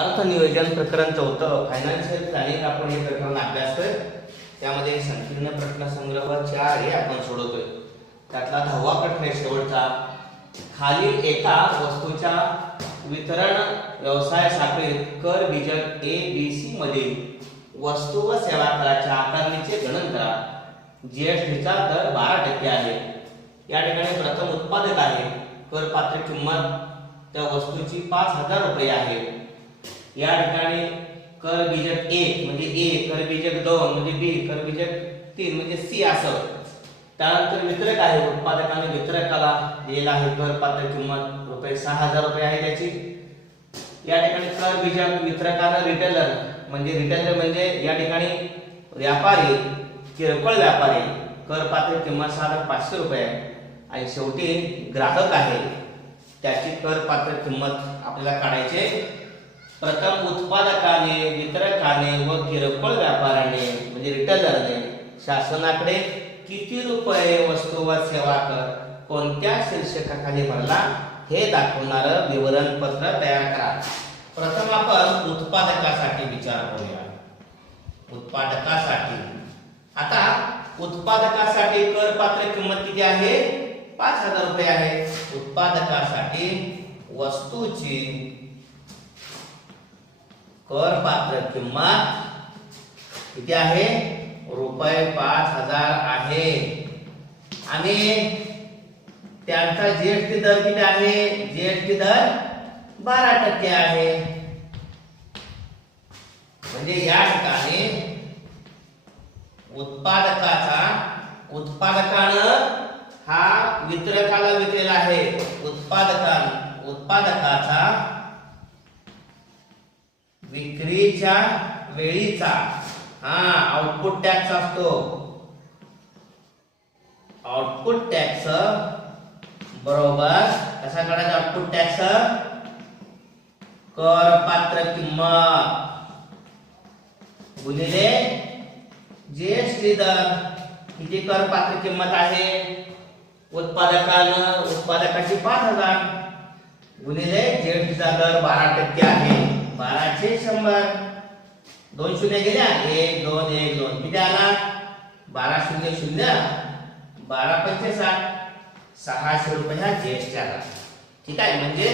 अर्थनियोजन प्रकरण 4 financial planning आपण हे प्रकरण अभ्यासतोय। त्यामध्ये संकीर्ण प्रश्न संग्रह 4 हे आपण सोडवतोय। त्यातला 10वा प्रश्न आहे शेवटचा। खालील एका वस्तूच्या वितरण व्यवसाय साखळीत कर बीजक ए बी सी मधील वस्तू व सेवा कराच्या आकारणीचे गणन करा। जीएसटीचा दर 12% आहे। या ठिकाणी प्रथम उत्पादक आहे। कर पात्र किंमत त्या वस्तूची 5000 रुपये आहे। या ठिकाणी कर बीजक 1 म्हणजे ए, कर बीजक 2 म्हणजे बी, कर बीजक 3 म्हणजे सी असं। त्यानंतर वितरक आहे। उत्पादकाने वितरकाला दिलेला आहे कर पात्र किंमत रुपये 6000 रुपये आहे त्याची। या ठिकाणी कर बीजक वितरकाला रिटेलर म्हणजे या ठिकाणी व्यापारी, किरकोळ व्यापारी, कर पात्र किंमत 6500 रुपये आहे। आणि शेवटी ग्राहक आहे, त्याची कर पात्र किंमत आपल्याला काढायचे। प्रथम उत्पादकाने, वितरकाने व किरकोळ व्यापाऱ्याने म्हणजे रिटेलरने शासनाकडे किती रुपये वस्तू व सेवा कर कोणत्या शीर्षकाखाली भरला हे दाखवणारं विवरणपत्र तयार करा। प्रथम आपण उत्पादकासाठी विचार करूया। उत्पादकासाठी आता उत्पादकासाठी कर पात्र किंमत किती आहे? 5000 रुपये आहे। उत्पादकासाठी वस्तूची कर पात्र किंमत किती आहे? रुपये 5000 आहे। आणि त्यांचा जीएसटी दर किती आहे? जीएसटी दर 12% आहे। म्हणजे या ठिकाणी उत्पादकानं हा वितरकाला विकलेला आहे। उत्पादकाचा विक्रीच्या वेळीचा आउटपुट टॅक्स असतो। आउटपुट टॅक्स बरोबर कसा काढायचा? आउटपुट टॅक्स कर पात्र किंमत गुणिले जीएसटी दर। किती कर पात्र किंमत आहे? उत्पादकाची 5000 गुणिले जीएसटीचा दर 12% आहे। 12 चे 100, 2 शून्य गेल्या, 1 2 1 2 किती आला? 12 शून्य शून्य, 12 पंचे 60, 600 रुपये हा जीएसटी आला। ठीक आहे, म्हणजे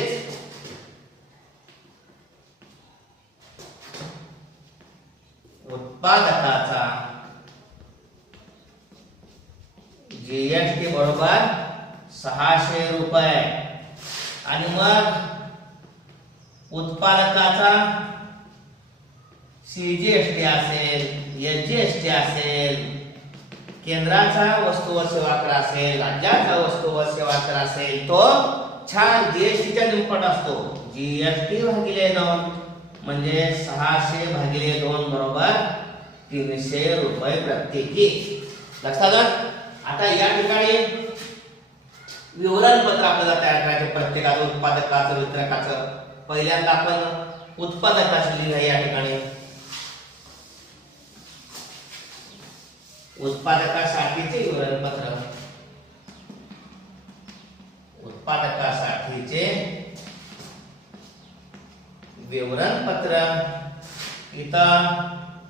उत्पादकाचा जीएसटी बरोबर 600 रुपये आणि मग उत्पादकाचा सीजीएसटी असेल, एसजीएसटी असेल, केंद्राचा वस्तू व सेवा कर असेल, राज्याचा वस्तू व सेवा कर असेल, तो छान जीएसटीच्या निमपट असतो। जीएसटी भागिले 2 म्हणजे 600 भागिले 2 बरोबर 300 रुपये प्रत्येकी। लक्षात आलं? आता या ठिकाणी विवरणपत्र आपल्याला तयार करायचे प्रत्येकाचं, उत्पादकाचं, वितरकाचं। पहिल्यांदा आपण उत्पादकाचे लिहिलं या ठिकाणी। उत्पादकासाठीचे विवरणपत्र, उत्पादकासाठीचे विवरणपत्र। इथं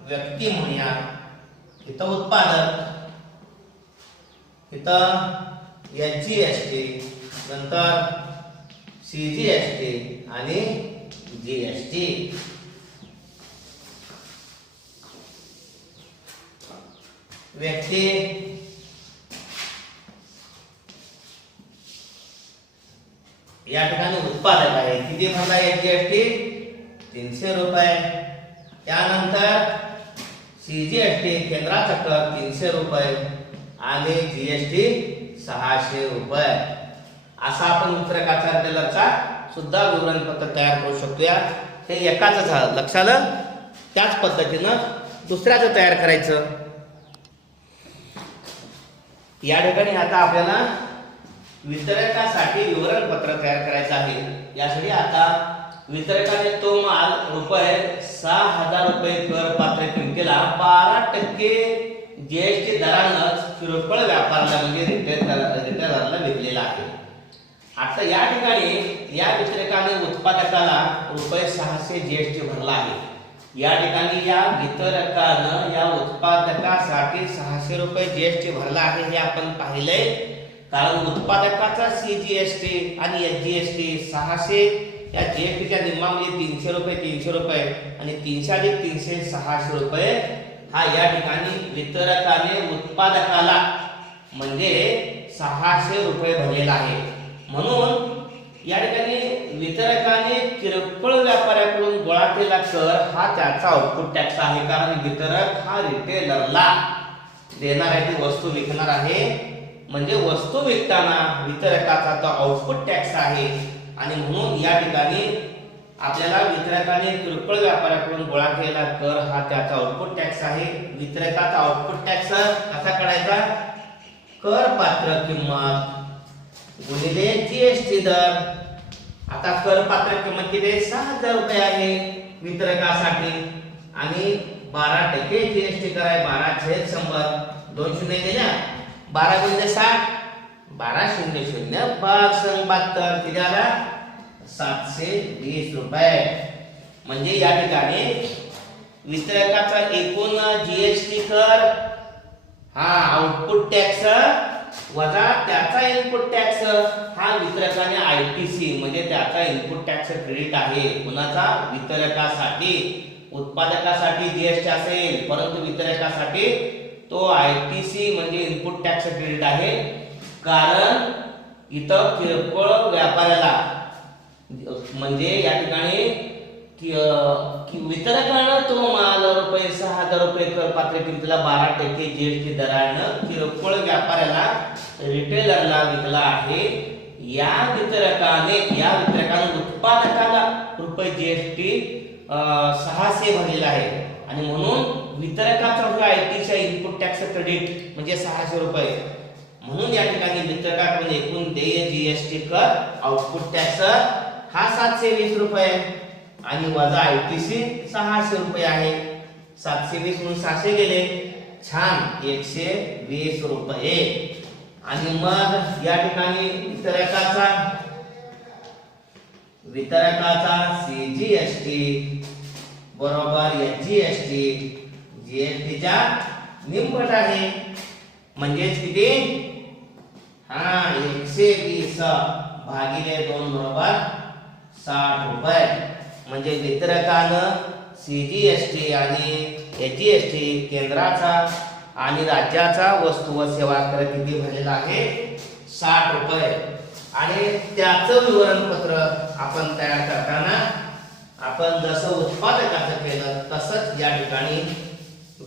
व्यक्ती म्हणूया, इथं उत्पादक, इथं एसजीएसटी, नंतर सीजीएसटी आणि जीएसटी। व्यक्ती या ठिकाणी उत्पादक आहे। किती भरला एसजीएसटी? 300 रुपये। त्यानंतर सीजीएसटी केंद्राचा कर 300 रुपये आणि जीएसटी 600 रुपये। असा आपण वितरकाचा, रिटेलरचा सुद्धा विवरणपत्र तयार करू शकतो। हे एकाच झालं, लक्षात आलं? त्याच पद्धतीनं दुसऱ्याचं तयार करायचं। या ठिकाणी आता आपल्याला वितरकासाठी विवरणपत्र तयार करायचं आहे। यासाठी आता वितरकाने तो माल रुपये 6000 रुपये कर पात्र किमतीला 12% जीएसटी दरानं किरकोळ व्यापाऱ्याला म्हणजे रिटेलरला विकलेला आहे। आता या ठिकाणी या वितरकाने उत्पादकाला रुपये 600 जीएसटी भरला आहे। या ठिकाणी या वितरकानं या उत्पादकासाठी 600 रुपये जीएसटी भरला आहे हे आपण पाहिलंय, कारण उत्पादकाचा सीजीएसटी आणि एसजीएसटी 600 या जीएसटीच्या निम्मामध्ये 300 रुपये 300 रुपये आणि 300 अधिक 300 600 रुपये हा या ठिकाणी वितरकाने उत्पादकाला म्हणजे 600 रुपये भरलेला आहे। म्हणून या ठिकाणी वितरकाने किरकोळ व्यापाऱ्याकडून गोळा केलेला कर हा त्याचा आउटपुट टॅक्स आहे, कारण वितरक हा रिटेलरला देणार आहे ती वस्तू विकणार आहे, म्हणजे वस्तू विकताना वितरकाचा तो आउटपुट टॅक्स आहे। आणि म्हणून या ठिकाणी आपल्याला वितरकाने किरकोळ व्यापाऱ्याकडून गोळा केलेला कर हा त्याचा आउटपुट टॅक्स आहे। वितरकाचा आउटपुट टॅक्स कसा काढायचा? कर पात्र किंमत गुणिले जीएसटी दर। आता कर पात्र किंमत किती? 6000 रुपये आहे वितरकासाठी आणि 12% जीएसटी कराय 12/100 दोन शून्य दिल्या 12 गुणिले 60 12 शून्य शून्य 72 किती आला? 720 रुपये। म्हणजे या ठिकाणी वितरकाचा एकूण जीएसटी कर हा आउटपुट टॅक्स वजा त्याचा इनपुट टॅक्स हा वितरकाने आयटीसी म्हणजे त्याचा इनपुट टॅक्स क्रेडिट आहे। कुणाचा? वितरकासाठी। उत्पादकासाठी जीएसटी असेल, परंतु वितरकासाठी तो आयटीसी म्हणजे इनपुट टॅक्स क्रेडिट आहे, कारण इथं किरकोळ व्यापाऱ्याला म्हणजे या ठिकाणी वितरकानं तो माल रुपये 6000 रुपये कर पात्र किमतीला 12% जीएसटी दरानं किरकोळ व्यापाऱ्याला रिटेलरला विकला आहे। या वितरकाने उत्पादकाला रुपये जीएसटी 600 भरलेला आहे आणि म्हणून वितरकाचा जो आयटीचा इनपुट टॅक्स क्रेडिट म्हणजे 600 रुपये। म्हणून या ठिकाणी वितरकाकडून एकूण देय जीएसटी कर आउटपुट टॅक्स हा 720 रुपये आणि वजा आयटीसी 600 रुपये आहे। 720 म्हणून 600 गेले, छान 120 रुपये। आणि मग या ठिकाणी वितरकाचा सीजीएसटी बरोबर एसजीएसटी जीएसटीच्या निम्मट आहे, म्हणजेच किती? 120 भागिले 2 बरोबर 60 रुपये। म्हणजे वितरकानं सीजीएसटी आणि एसजीएसटी केंद्राचा आणि राज्याचा वस्तू व सेवा कर किती भरलेला आहे? 60 रुपये। आणि त्याचं विवरणपत्र आपण तयार करताना आपण जसं उत्पादकाचं केलं तसंच या ठिकाणी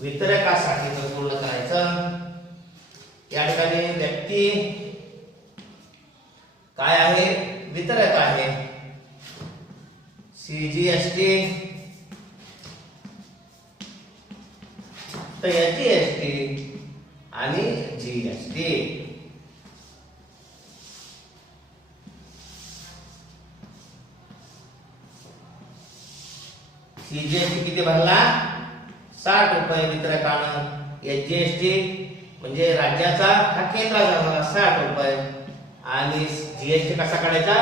वितरकासाठी पूर्ण करायचं। या ठिकाणी व्यक्ती काय आहे? वितरक आहे। सीजीएसटी तर एसजीएसटी आणि जीएसटी। सीजीएसटी किती भरला? 60 रुपये वितरकानं। एसजीएसटी म्हणजे राज्याचा हा केंद्राचा भरला 60 रुपये आणि जीएसटी कसा काढायचा?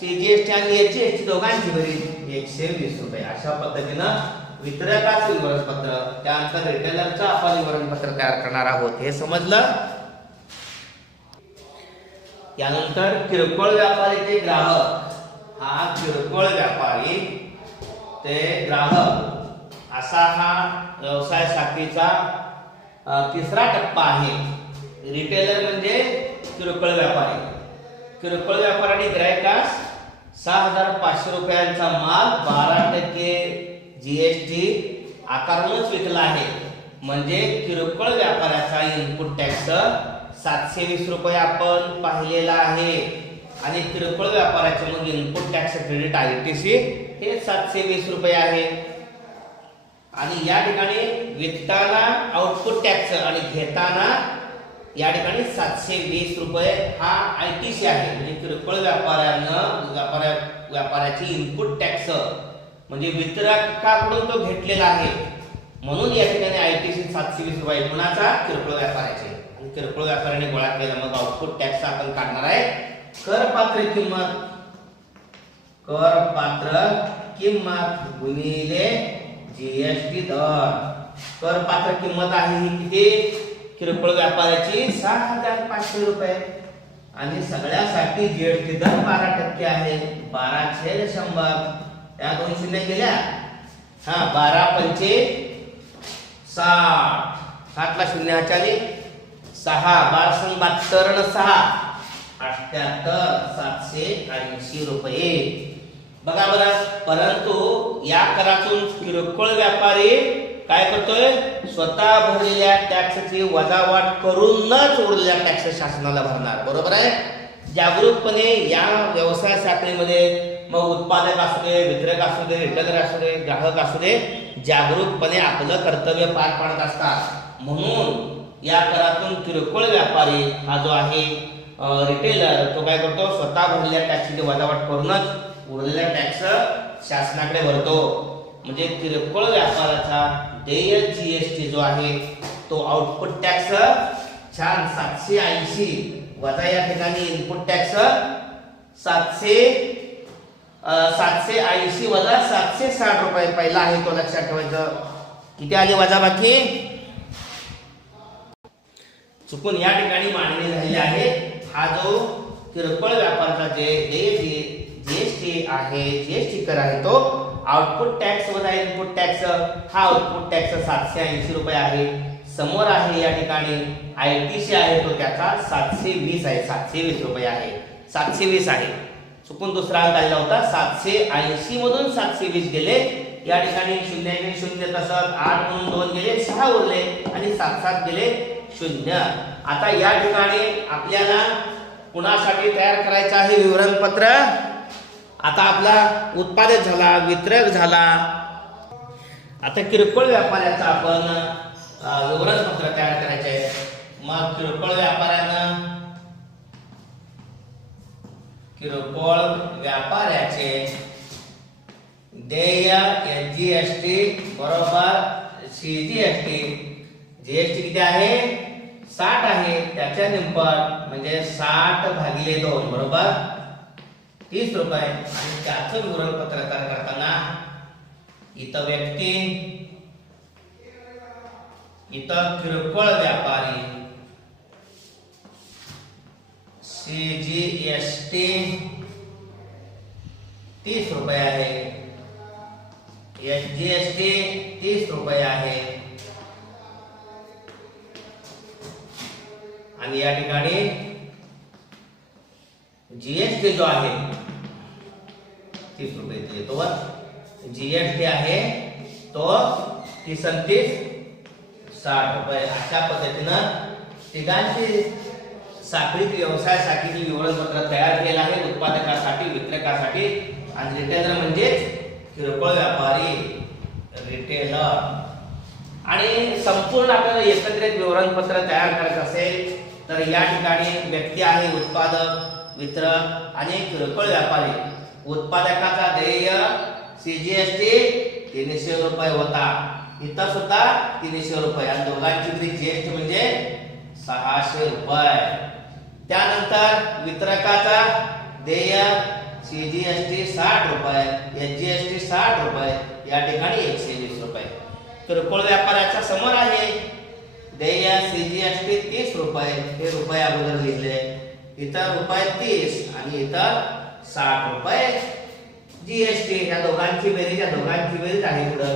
सीजीएसटी आणि एसजीएसटी दोघांची बेरीज 120 रुपये। अशा पद्धतीनं वितरकाचं विवरणपत्र त्यानंतर रिटेलरचं आपण विवरणपत्र तयार करणार आहोत, हे समजलं? यानंतर किरकोळ व्यापारी ते ग्राहक। हा किरकोळ व्यापारी ते ग्राहक असा हा व्यवसाय शाखेचा तिसरा टप्पा आहे। रिटेलर म्हणजे किरकोळ व्यापारी। किरकोळ व्यापाऱ्याने ग्राहकास 6500 रुपयांचा माल 12% जीएसटी आकारूनच विकला आहे, म्हणजे किरकोळ व्यापाऱ्याचा इनपुट टॅक्स 720 रुपये आपण पाहिलेला आहे आणि किरकोळ व्यापाऱ्याचे मग इनपुट टॅक्स क्रेडिट आयटीसी हे 720 रुपये आहे। आणि या ठिकाणी विकताना आउटपुट टॅक्स आणि घेताना या ठिकाणी 720 रुपये हा आयटीसी आहे, म्हणजे किरकोळ व्यापाऱ्याची इनपुट टॅक्स म्हणजे वितरकाकडून तो घेतलेला आहे, म्हणून या ठिकाणी आयटीसी 720 रुपये कुणाचा? किरकोळ व्यापाऱ्याचे। आणि किरकोळ व्यापाऱ्याने गोळा केला मग आउटपुट टॅक्स आपण काढणार आहे करपात्र किंमत गुणिले जीएसटी दर. करपात्र किंमत आहे ही किती? किरकोळ व्यापाऱ्याची 6,500 रुपये आणि सगळ्यासाठी जीएसटी दर 12% आहे. 12/100. त्या दोन शून्य गेल्या. 12 पंचे 60. 7 ला शून्य आचारी 6. 12 संग 72 न 6 78,780 रुपये. बघा बरं, परंतु या करातून किरकोळ व्यापारी काय करतोय? स्वतः भरलेल्या टॅक्सची वजावट करूनच उरलेल्या टॅक्स शासनाला भरणार. बरोबर आहे. जागरूकपणे या व्यवसाय साखळीमध्ये मग उत्पादक असू दे, वितरक असू दे, रिटेलर असू दे, ग्राहक असू दे, जागरूकपणे आपलं कर्तव्य पार पाडत असतात. म्हणून या करातून किरकोळ व्यापारी हा जो आहे रिटेलर, तो काय करतो? स्वतः भरलेल्या टॅक्सची वजावट करूनच उरलेला टॅक्स शासनाकडे भरतो. म्हणजे किरकोळ व्यापाराचा देय जीएसटी जो आहे तो आउटपुट टॅक्स छान 780 वजा या ठिकाणी इनपुट टॅक्स 780 वजा 760 रुपये पहिला आहे तो लक्षात ठेवायचं. किती आले वजा बाकी? चुकून या ठिकाणी मांडणी झालेली आहे. हा जो किरकोळ व्यापाराचा जे जीएसटी आहे, जीएसटी कर आहे तो आउटपुट टॅक्स वजा इनपुट टॅक्स. हा आउटपुट टॅक्स 780 रुपये आहे. समोर आहे या ठिकाणी आयटीसी आहे तो त्याचा 720 आहे. 720 रुपये आहे. 720 आहे. चुकून दुसरा अंक आलेला होता. 780 मधून 720 गेले. या ठिकाणी 0 0 तसंच 8 म्हणून 2 गेले, 6 उरले आणि 7 7 गेले 0. आता या ठिकाणी आपल्याला कुणासाठी तयार करायचं आहे विवरणपत्र? आता आपला उत्पादक झाला, वितरक झाला. आता किरकोळ व्यापाऱ्याचं आपण विवरणपत्र तयार करायचे आहे. मग किरकोळ व्यापाऱ्याचे देय एसजीएसटी बरोबर सीजीएसटी. जीएसटी किती आहे? 60 आहे. त्याच्या निंपट म्हणजे 60 भागिले 2 बरोबर 30 रुपये. आणि त्याचं विवरणपत्र तयार करताना इथं व्यक्ती, इथं किरकोळ व्यापारी, सीजीएसटी 30 रुपये आहे, एसजीएसटी 30 रुपये आहे. आणि या ठिकाणी जीएसटी जो आहे 30 रुपये येतो. जीएसटी आहे तो 30 आणि 30 60 रुपये. अशा पद्धतीनं तिघांची साखळीत व्यवसायासाठी विवरणपत्र तयार केलं आहे. उत्पादकासाठी, वितरकासाठी आणि रिटेलर म्हणजे किरकोळ व्यापारी, रिटेलर. आणि संपूर्ण आपल्याला एकत्रित विवरणपत्र तयार करायचं असेल तर या ठिकाणी व्यक्ती आहे उत्पादक, वितरक आणि किरकोळ व्यापारी. उत्पादकाचा देय सीजीएसटी 300 रुपये होता. इथं सुद्धा 300 रुपये आणि दोघांची जीएसटी म्हणजे 600 रुपये. त्यानंतर वितरकाचा देय सीजीएसटी 60 रुपये, एसजीएसटी 60 रुपये, या ठिकाणी 120 रुपये. किरकोळ व्यापाऱ्याच्या समोर आहे देय सीजीएसटी 30 रुपये. हे रुपये अगोदर लिहिले. इथं रुपये 30 आणि इथं 60 रुपये जीएसटी. या दोघांची बेरीज आहे पुढं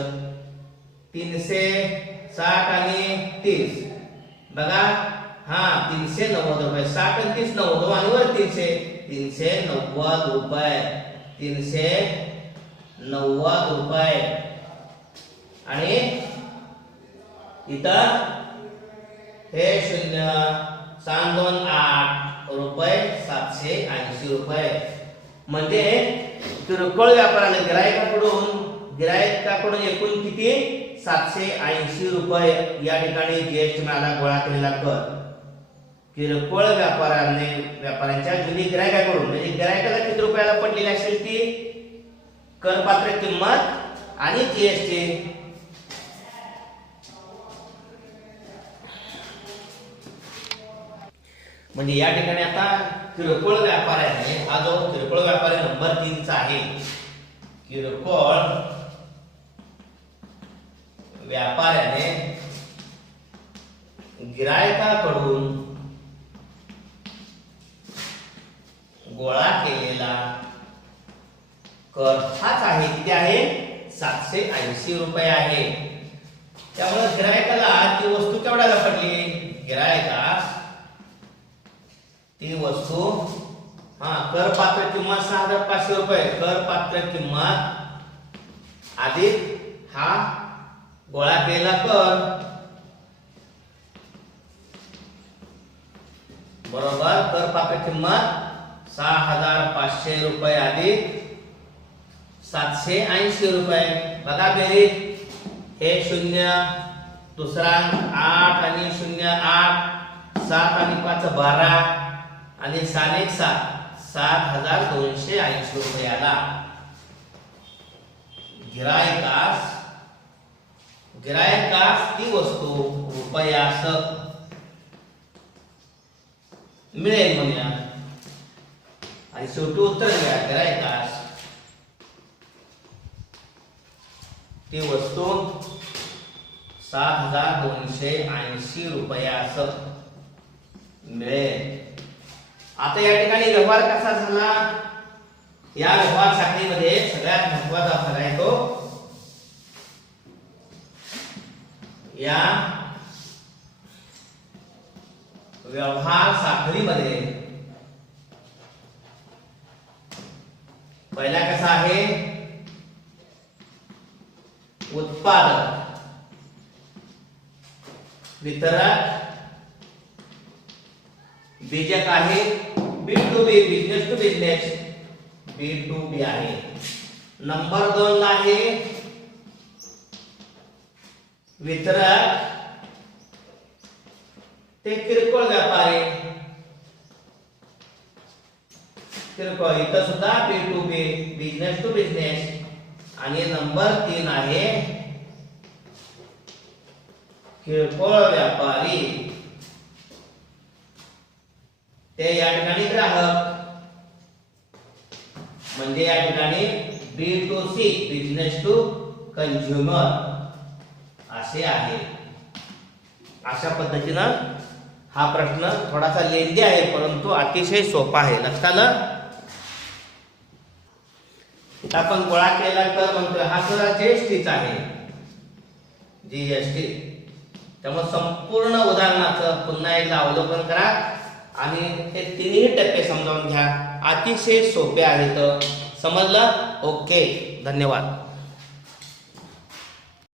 360 आणि 30 बघा. 390 रुपये. 60 आणि 30 90 आणि वर 390 रुपये. 390 रुपये. आणि इथं हे 0.28 रुपये 780 रुपये. म्हणजे किरकोळ व्यापाराला गिरायकाकडून एकूण किती? 780 रुपये या ठिकाणी जीएसटी मला गोळा केलेला कर. किरकोळ व्यापाऱ्यांच्या जुनी गिरायकाकडून म्हणजे गिरायकाला किती रुपयाला पडलेली असेल ती करपात्र किंमत आणि जीएसटी. म्हणजे या ठिकाणी आता किरकोळ व्यापाऱ्याने, हा जो किरकोळ व्यापारी नंबर 3 चा आहे, किरकोळ व्यापाऱ्याने गिरायकाकडून गोळा केलेला कर हाच आहे. किती आहे? 780 रुपये आहे. त्यामुळे गिरायकाला ती वस्तू केवढ्याला पडली? गिरायकास ती वस्तू कर पात्र किंमत 6500 रुपये, कर पात्र किंमत अधिक हा गोळा केलेला कर बरोबर कर पात्र किंमत 6500 रुपये अधिक 780 रुपये. बघा बेरीज, हे 0 दुसरा 8 आणि 0 8, 7 आणि 5 12 आणि 6 1 7, 7280 रुपये आला. गिरायकास ती वस्तू रुपयास मिळेल म्हणूया. आणि शेवटी उत्तर घ्या. गिरायकास ती वस्तू 7280 रुपयास मिळेल. आता या ठिकाणी व्यवहार कसा झाला? या व्यवहार साखळीमध्ये सगळ्यात महत्त्वाचा भाग आहे तो या व्यवहार साखळीमध्ये पहिला कसा आहे? उत्पादक, वितरक, बीजक आहे B2B, business to business B2B आहे. नंबर 2 ला आहे वितरक, ते किरकोळ व्यापारी, किरकोळ, इथं सुद्धा B2B, बिझनेस टू बिझनेस. आणि नंबर 3 आहे किरकोळ व्यापारी, ते या ठिकाणी ग्राहक, म्हणजे या ठिकाणी B2C, बिझनेस टू कंझ्युमर असे आहे. अशा पद्धतीनं हा प्रश्न थोडासा लेंदी आहे परंतु अतिशय सोपा आहे. लक्षात आलं? आपण गोळा केला कर म्हणतो हा सुद्धा जीएसटीचा आहे, जीएसटी. त्यामुळे संपूर्ण उदाहरणाचं पुन्हा एकदा अवलोकन करा आणि हे तिन्ही टप्पे समजावून घ्या. अतिशय सोपे आहेत. समजलं? ओके, धन्यवाद.